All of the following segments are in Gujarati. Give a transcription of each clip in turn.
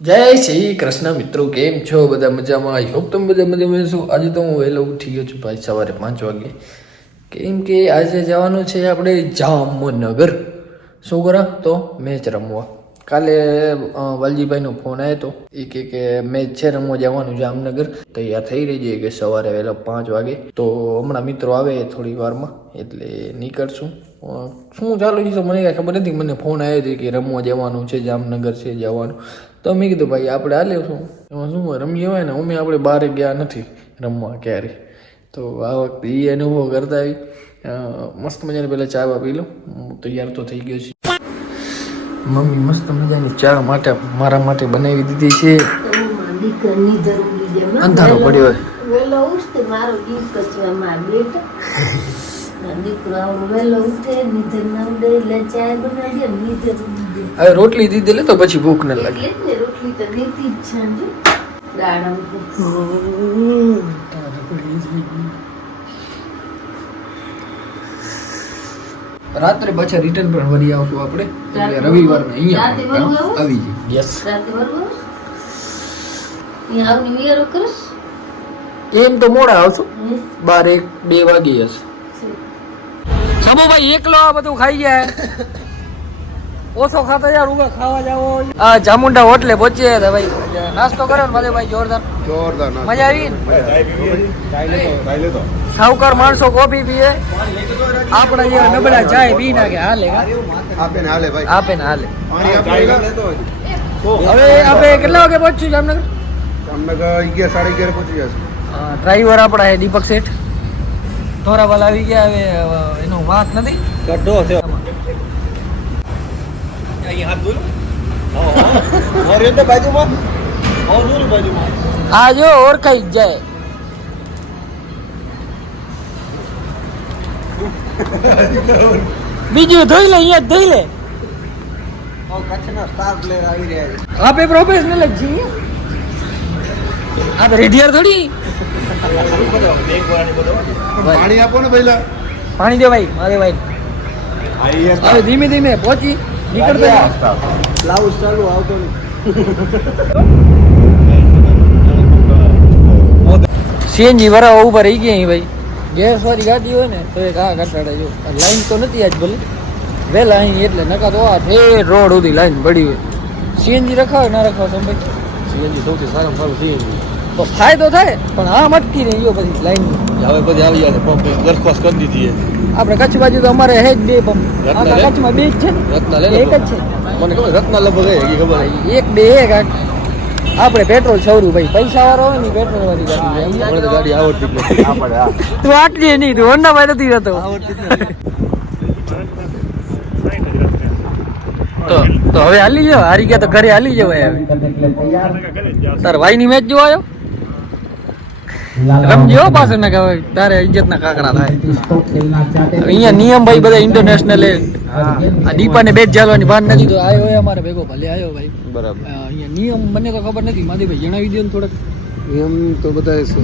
જય શ્રી કૃષ્ણ મિત્રો, કેમ છો બધા? મજામાં? આઈ હોપ તમે બધા મજામાં છો. આજે તો હું વહેલો ઉઠી ગયો છું ભાઈ, સવારે 5 વાગે. કેમ કે આજે જવાનું છે આપણે જામનગર. શું કરા તો મેચ રમવા. કાલે વાલજીભાઈનો ફોન આવ્યો હતો, એ કે મેચ છે રમવા જવાનું જામનગર, તૈયાર થઈ રહી છે કે સવારે વહેલા 5 વાગે. તો હમણાં મિત્રો આવે થોડી વારમાં એટલે નીકળશું. શું ચાલુ છે તો મને કાંઈ ખબર નથી. મને ફોન આવ્યો હતો કે રમવા જવાનું છે, જામનગર છે જવાનું. તો મેં કીધું ભાઈ આપણે હાલે શું એમાં શું રમીએ હોય ને. અમે આપણે બહાર ગયા નથી રમવા ક્યારે, તો આ વખતે એ અનુભવ કરતા આવી. મસ્ત મજાની પહેલાં ચા પી લો. હું તૈયાર તો થઈ ગયો છું. મમ્મી મસ્ત મજાની ચા મારા માટે બનાવી દીધી છે. અંધારો પડ્યો હવે રોટલી દીધી લે તો પછી ભૂખ ન લાગે. રાત્રે પાછા રિટર્ન પણ વળી આવશું આપણે, એટલે રવિવાર ને અહીંયા આવી જઈએ. યસ, એમ તો મોડા આવશું, 12-1-2 વાગી જશે. ભાઈ એકલો આ બધું ખાઈ જાય, ઓછો ખાતા યાર. ઉભા ખાવા જાવ આ ચામુંડા હોટલે પહોંચીએ હતા ભાઈ. નાસ્તો કર્યો ને ભલે ભાઈ, જોરદાર મજા આવી. સાવકાર માણસો કોફી પીએ, આપણા જેવા નબળા ચાય પી નાખે. હાલે આપે ને હાલે. હવે આપણે કેટલા વાગે પહોંચ્યું જામનગર? 11-11:30 પહોંચી જશે. ડ્રાઈવર આપણા દીપક શેઠ ધોરાવાલ આવી ગયા. હવે એનો વાત નથી. ગઢો થયો આ જો ઓળખાઈ જ જાય. બીજું ધોઈ લે, અહીંયા ધોઈ લે. આપે પ્રોફેશનલ જ છીએ. આ રેડિયર થોડી. પાણી આપો ને પહેલા. પાણી દે ભાઈ, મારે ભાઈ. હવે ધીમે ધીમે પહોંચી નીકળતા. લાઉડ ચાલુ આવતો સીએનજી વાળા ઉપર રહી ગયા ભાઈ. ગેસ વાળી ગાડી હોય ને તો એક આ ઘટાડે. જો લાઈન તો નથી આજ ભલે વહેલા અહીં, એટલે નકા તો આ રોડ સુધી લાઈન પડી હોય. સીએનજી રખાવે ના રખાવે સંભાઈ. સીએનજી સૌથી સારામાં સારું સીએનજી. તો ફાયદો થાય, પણ આ મટકી નહીં. જો પછી લાઈન હવે બધી આવી જાય પંપ દરખાસ્ત કરી દીધી. આપણે કચ્છ બાજુ તો અમારે હે જ 2 પંપ. આખા કચ્છમાં 2 જ છે ને? રત્ના લે, એક જ છે. મને ખબર રત્ના લગભગ ખબર 1-2 આપણે પેટ્રોલ છવરું ભાઈ. પૈસા વાળો હોય ને પેટ્રોલ વાળી ગાડી. મને તો ગાડી આવડતી જ નથી. તું આટલી નહીં, તું હોન્ડા માં નથી રહેતો. તો હવે હાલી જાવ. હારી ગયા તો ઘરે હાલી જવાય. હવે તાર ભાઈ ની મેચ જોવા આવ્યો રમજો પાસે ને કે તારે ઇજ્જત ના કાકડા થાય. અહીંયા નિયમ ભાઈ બધા ઇન્ટરનેશનલ. આ દીપા ને બેચ ચાલવાની ભાન નથી, તો આવ્યો હોય અમારે ભેગો. ભલે આવ્યો ભાઈ, બરાબર. અહીંયા નિયમ મને તો ખબર નથી. માધીભાઈ જણાવી દો ને થોડાક. નિયમ તો બધા છે,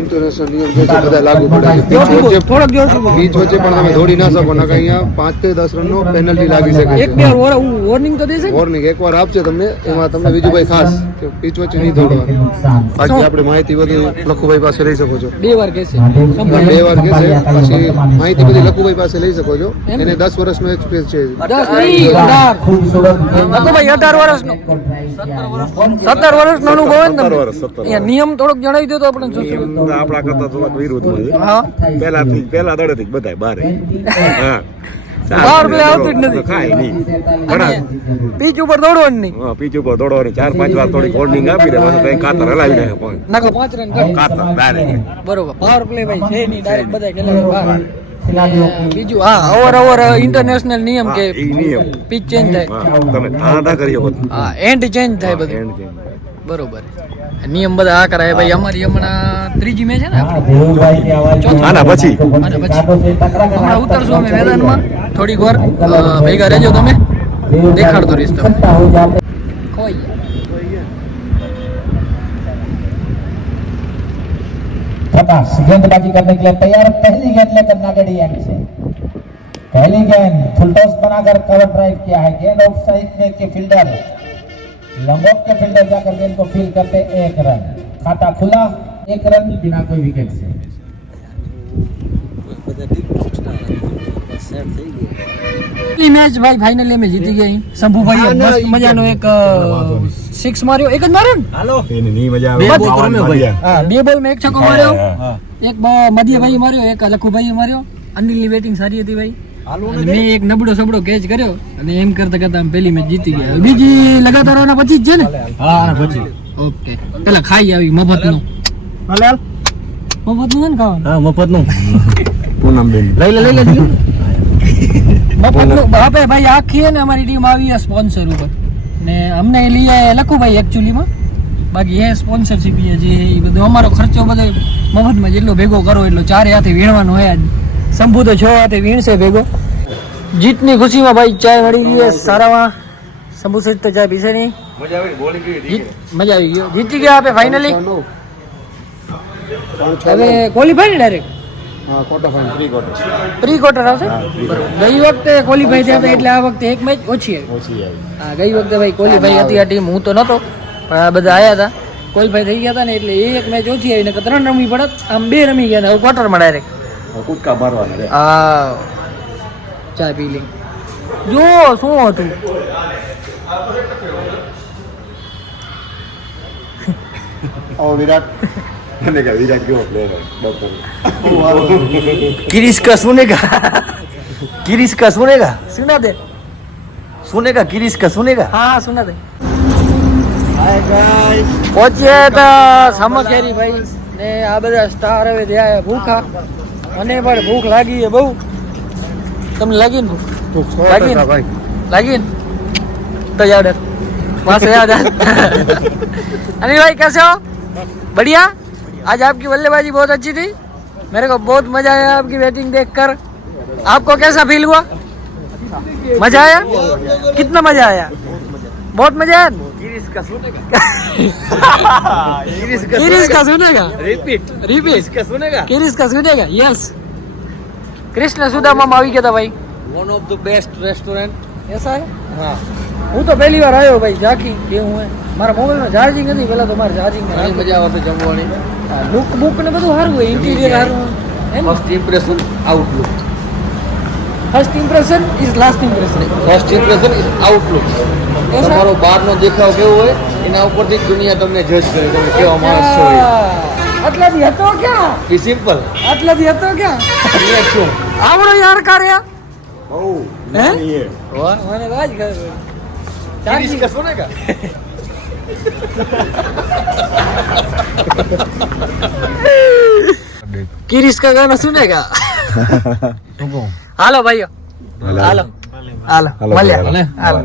ઇન્ટરનેશનલ નિયમ જે છે બધા લાગુ પડે છે. થોડાક જોરથી બીચ વચ્ચે પણ તમે દોડી ના શકો, નકર અહીંયા 5-10 રનનો પેનલ્ટી લાગી શકે છે. 1-2 વોર્નિંગ તો દેશે. વોર્નિંગ એકવાર આપશે તમને, એમાં તમને બીજું ભાઈ ખાસ કે પીચ વચ્ચે નહીં દોડવાનું. બાકી આપણે માહિતી બધી લખુભાઈ પાસે લઈ શકો છો. 2 વાર કહેશે, 2 વાર કહેશે. પછી માહિતી બધી લખુભાઈ પાસે લઈ શકો છો. એને 10 વર્ષનો એક્સપિરિયન્સ છે. 18 વર્ષનો 17 વર્ષનો અનુભવ હોય ને. નિયમ થોડોક જણાવી દો તો આપણે શું. આપણા કરતા થોડાક વિરુદ્ધ હા, પહેલા દડેથી બધા બારે. હા, પાવર પ્લે આવતું જ નથી. ખાય નહીં, પીચ ઉપર દોડવાનું નહીં. પીચ ઉપર દોડવાની 4-5 વાર થોડી હોલ્ડિંગ આપી દે, પછી કઈ કાતર હલાવી નાખે. પણ નાખો 5 રન કર. કાતર ડાયરેક્ટ બરોબર. પાવર પ્લે ભાઈ છે નહીં, ડાયરેક્ટ બધા ખેલાડી બહાર. બીજું ઓવર ઇન્ટરનેશનલ નિયમ કે પીચ ચેન્જ થાય. તમે આડા કરી શકો. હા, એન્ડ ચેન્જ થાય બધું. બરોબર. નિયમ બધા આ કરાય ભાઈ. અમારી હમણાં 3જી મેચ છે ને, આના પછી હમણાં ઉતરશું અમે મેદાનમાં. થોડીક વાર ભેગા રહેજો તમે, દેખાડતો રહીશ તમે. ખોઈ प्रकाश गेंदबाजी करने के लिए तैयार। पहली गेंद लेकर नागड़ी एंड से पहली गेंद फुल टॉस बनाकर कवर ड्राइव किया है। गेंद ऑफ साइड में के फील्डर लंग ऑफ के फील्डर जाकर गेंद को फील करते 1 रन, खाता खुला 1 रन बिना कोई विकेट से। પહેલી મેચ ભાઈ ફાઇનલી અમે જીતી ગયા અહીં. શંભુભાઈએ મસ્ત મજાનો એક 6 માર્યો. એક જ માર્યો ને? એની ની મજા બે આવે બોલ બાવનમાં મજા. હા, 2 બોલમાં એક છક્કો માર્યો, એક મદિયાભાઈ માર્યો, એક લખુભાઈએ માર્યો. અનિલની બેટિંગ સારી હતી ભાઈ. અને મેં એક નબળો સબળો કેચ કર્યો અને એમ કરતા કરતા અમે પહેલી મેચ જીતી ગયા. હવે બીજી લગાતાર આના પછી જ છે ને? હા પછી ઓકે. પેલા ખાઈ આવી મફતનું. મફતનું છે ને ખાવાનું? હા મફત નું પૂનમ બેન લઈ લે મફતનું. હવે ભાઈ આખી છે ને અમારી ટીમ આવી છે સ્પોન્સર ઉપર ને અમને લઈએ લખુભાઈ એકચ્યુઅલીમાં. બાકી એ સ્પોન્સરશીપ જે એ બધો અમારો ખર્ચો બધો મફતમાં જેટલો ભેગો કરો એટલો 4 હાથે વીણવાનો હોય. આજ શંભુ તો 6 હાથે વીણશે ભેગો. જીતની ખુશીમાં ભાઈ ચાય મળી ગઈ છે સારામાં. શંભુ સહિત તો ચાય પીશે નહીં. મજા આવી બોલિંગ કેવી મજા આવી ગયો. જીતી ગયા આપણે ફાઇનલી. હવે ક્વોલિફાય ને ડાયરેક્ટ હા ક્વાર્ટર ફાઇનલ પ્રી ક્વાર્ટર આવશે. ગઈ વખતે ક્વોલિફાય થયા હતા એટલે આ વખતે એક મેચ ઓછી આવી. ઓછી આવી હા, ગઈ વખતે ભાઈ ક્વોલિફાય હતી આ ટીમ. હું તો નહોતો પણ આ બધા આવ્યા હતા. ક્વોલિફાય થઈ ગયા હતા ને એટલે એક મેચ ઓછી આવી ને 3 રમવી પડત. આમ 2 રમી ગયા ને હવે ક્વાર્ટરમાં ડાયરેક્ટ. કૂદકા મારવાના રે હા, ચા પી લે. જો શું હતું ઓ વિરાટ મને કે વિરાટ કેવો પ્લેયર ડોક્ટર गिरीश का सुनेगा सुना दे गिरीश का सुनेगा हाँ सुना दे. હાય ગાઈસ પહોંચ્યા હતા સામખેરી ભાઈ ને આ બધા સ્ટાર હવે ત્યાં ભૂખા. મને પણ ભૂખ લાગી છે બહુ. તમને લાગી ને ભૂખ? લાગી ને? ભાઈ लागिन तो याद है वहाँ से याद है. अनिल भाई कैसे हो? बढ़िया. आज आपकी बल्लेबाजी बहुत अच्छी थी. मेरे को बहुत मजा आया आपकी बैटिंग देखकर. आपको कैसा फील हुआ? मजा आया? कितना मजा आया? बहुत मजा आया. गिरीश का सुनेगा रिपीट गिरीश का सुनेगा. यस कृष्ण सुदामा આવી ગયા હતા ભાઈ. One of the best restaurant. ऐसा है? हाँ. હું તો પહેલી વાર આવ્યો ભાઈ. ઝાંખી કેવું હે. મારા મોબાઈલમાં ચાર્જિંગ નથી. પેલા તો મારે ચાર્જિંગ ઘણી મજા આવે છે જમવાની. બુક બુક ને બધું સારું હોય. ઇન્ટિરિયર સારું હે. First impression Outlook. First impression is last impression. First impression is Outlook. તમારો બહારનો દેખાવ કેવો હોય એના ઉપરથી જ દુનિયા તમને જજ કરે તમે કેવા માણસ છો. આટલાથી હતો ક્યાં? બી સિમ્પલ. આટલાથી હતો ક્યાં? રિએક્શન આવડો યાર કાર્યા બહુ હે? નાની હે મને તો આજ ખબર. गिरीश का सुनेगा. गिरीश का गाना सुनेगा. હાલો ભાઈઓ હાલો હાલો હાલો, મળ્યા હાલો. હાલો.